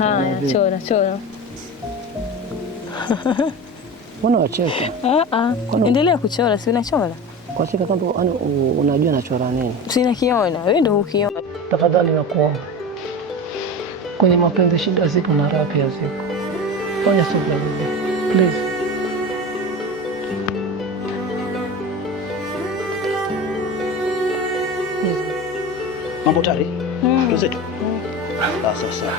Haya, chora. Mbona wacheka? Endelea kuchora, si unachora? Kwa cheka kama unajua nachora nini? Sina kiona, wewe ndio ukiona. Tafadhali nakuomba. Kwenye mapenzi shida zipo na raha pia zipo. Fanya subira bibi. Please. Mambo tayari? Tuzetu. Sasa.